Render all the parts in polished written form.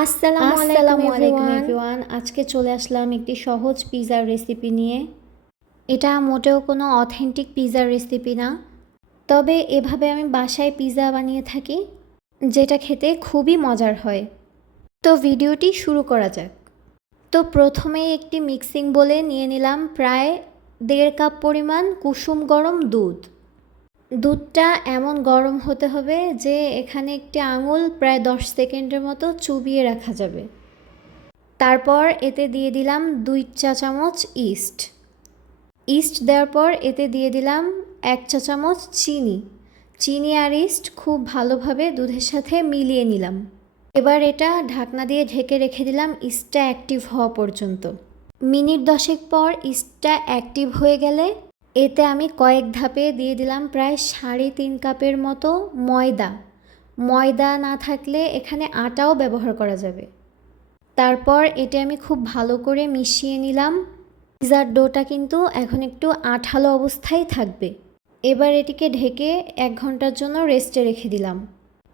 আসসালামু আলাইকুম এভরিওয়ান। আজকে চলে আসলাম একটি সহজ পিৎজার রেসিপি নিয়ে। এটা মোটেও কোনো অথেন্টিক পিৎজার রেসিপি না, তবে এভাবে আমি বাসায় পিৎজা বানিয়ে থাকি, যেটা খেতে খুবই মজার হয়। তো ভিডিওটি শুরু করা যাক। তো প্রথমেই একটি মিক্সিং বোলে নিয়ে নিলাম প্রায় 1.5 কাপ পরিমাণ কুসুম গরম দুধ। দুধটা এমন গরম হতে হবে যে এখানে একটি আঙুল প্রায় 10 সেকেন্ডের মতো চুবিয়ে রাখা যাবে। তারপর এতে দিয়ে দিলাম 2 চা চামচ ইস্ট দেওয়ার পর এতে দিয়ে দিলাম 1 চা চামচ চিনি আর ইস্ট খুব ভালোভাবে দুধের সাথে মিলিয়ে নিলাম। এবার এটা ঢাকনা দিয়ে ঢেকে রেখে দিলাম ইস্টটা অ্যাক্টিভ হওয়া পর্যন্ত। মিনিট 10 পর ইস্টটা অ্যাক্টিভ হয়ে গেলে এতে আমি কয়েক ধাপে দিয়ে দিলাম প্রায় 3.5 কাপের মতো ময়দা না থাকলে এখানে আটাও ব্যবহার করা যাবে। তারপর এটা আমি খুব ভালো করে মিশিয়ে নিলাম। পিৎজার ডোটা কিন্তু এখন একটু আঠালো অবস্থায় থাকবে। এবার এটিকে ঢেকে 1 ঘন্টার জন্য রেস্টে রেখে দিলাম।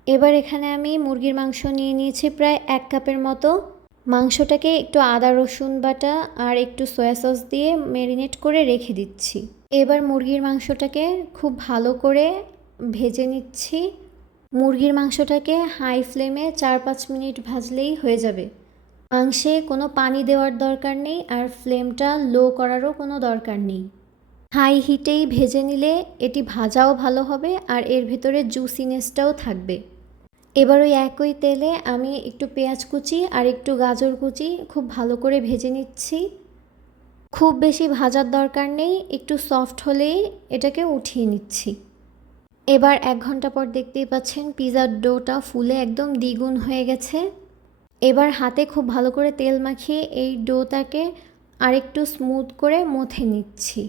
এবার এখানে আমি মুরগির মাংস নিয়ে নিয়েছি প্রায় 1 কাপের মতো। মাংসটাকে একটু আদা রসুন বাটা আর একটু সয়া সস দিয়ে ম্যারিনেট করে রেখে দিচ্ছি। এবার মুরগির মাংসটাকে খুব ভালো করে ভেজে নিচ্ছি। মুরগির মাংসটাকে হাই ফ্লেমে 4-5 মিনিট ভাজলেই হয়ে যাবে। মাংসে কোনো পানি দেওয়ার দরকার নেই আর ফ্লেমটা লো করারও কোনো দরকার নেই। হাই হিটেই ভেজে নিলে এটি ভাজাও ভালো হবে আর এর ভেতরে জুসিনেসটাও থাকবে। এবার ওই একই তেলে আমি একটু পেঁয়াজ কুচি আর একটু গাজর কুচি খুব ভালো করে ভেজে নিচ্ছি। খুব বেশি ভাজার দরকার নেই, একটু সফট হলেই এটাকে উঠিয়ে নিচ্ছি। এবার 1 ঘন্টা পর দেখতেই পাচ্ছেন পিৎজার ডোটা ফুলে একদম দ্বিগুণ হয়ে গেছে। এবার হাতে খুব ভালো করে তেল মাখিয়ে এই ডোটাকে আরেকটু স্মুথ করে মথে নিচ্ছি।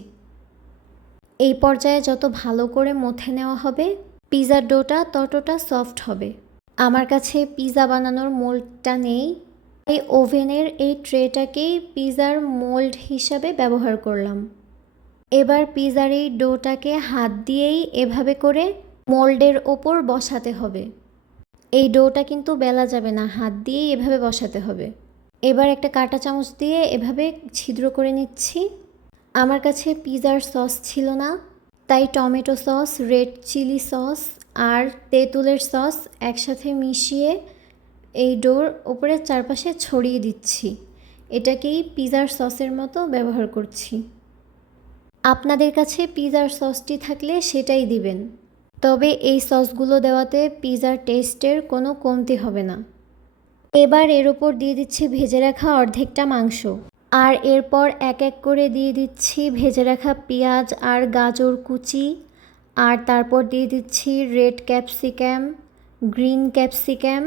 এই পর্যায়ে যত ভালো করে মথে নেওয়া হবে পিৎজার ডোটা ততটা সফট হবে। আমার কাছে পিৎজা বানানোর মোল্ডটা নেই, তাই ওভেনের এই ট্রেটাকেই পিৎজার মোল্ড হিসাবে ব্যবহার করলাম। এবার পিৎজার এই ডোটাকে হাত দিয়েই এভাবে করে মোল্ডের ওপর বসাতে হবে। এই ডোটা কিন্তু বেলা যাবে না, হাত দিয়েই এভাবে বসাতে হবে। এবার একটা কাঁটা চামচ দিয়ে এভাবে ছিদ্র করে নিচ্ছি। আমার কাছে পিৎজার সস ছিল না, তাই tomato sauce, red chilli sauce আর তেঁতুলের সস একসাথে মিশিয়ে এই ডোর ওপরে চারপাশে ছড়িয়ে দিচ্ছি। এটাকেই পিৎজার সসের মতো ব্যবহার করছি। আপনাদের কাছে পিৎজার সসটি থাকলে সেটাই দিবেন, তবে এই সসগুলো দেওয়াতে পিৎজার টেস্টের কোনো কমতি হবে না। এবার এর ওপর দিয়ে দিচ্ছি ভেজে রাখা অর্ধেকটা মাংস আর এরপর এক এক করে দিয়ে দিচ্ছি ভেজে রাখা পেঁয়াজ আর গাজর কুচি, আর তারপর দিয়ে দিচ্ছি রেড ক্যাপসিকাম, গ্রিন ক্যাপসিকাম।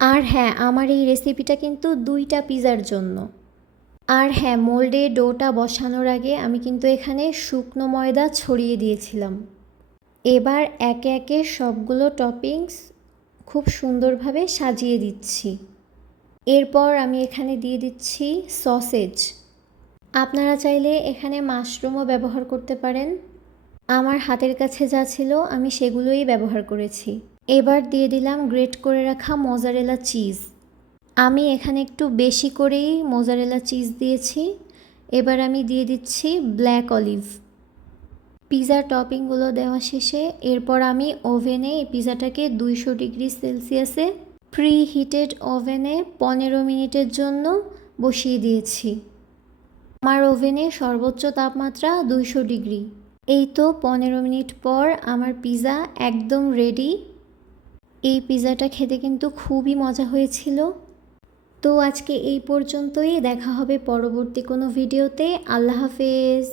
আর হ্যাঁ, আমার এই রেসিপিটা কিন্তু 2টা পিৎজার জন্য। আর হ্যাঁ, মোল্ডে ডোটা বসানোর আগে আমি কিন্তু এখানে শুকনো ময়দা ছড়িয়ে দিয়েছিলাম। এবার একে একে সবগুলো টপিংস খুব সুন্দরভাবে সাজিয়ে দিচ্ছি। এরপর আমি এখানে দিয়ে দিচ্ছি সসেজ। আপনারা চাইলে এখানে মাশরুমও ব্যবহার করতে পারেন। আমার হাতের কাছে যা ছিল আমি সেগুলোই ব্যবহার করেছি। এবার দিয়ে দিলাম গ্রেট করে রাখা মোজারেলা চিজ। আমি এখানে একটু বেশি করেই মোজারেলা চিজ দিয়েছি। এবার আমি দিয়ে দিচ্ছি ব্ল্যাক অলিভ। পিৎজার টপিংগুলো দেওয়া শেষে এরপর আমি ওভেনে এই পিৎজাটাকে 200 ডিগ্রি সেলসিয়াসে প্রি হিটেড ওভেনে 15 মিনিটের জন্য বসিয়ে দিয়েছি। আমার ওভেনে সর্বোচ্চ তাপমাত্রা 200 ডিগ্রি। এই তো 15 মিনিট পর আমার পিৎজা একদম রেডি। এই পিৎজাটা খেতে কিন্তু খুবই মজা হয়েছিল। তো আজকে এই পর্যন্তই, দেখা হবে পরবর্তী কোনো ভিডিওতে। আল্লাহ হাফেজ।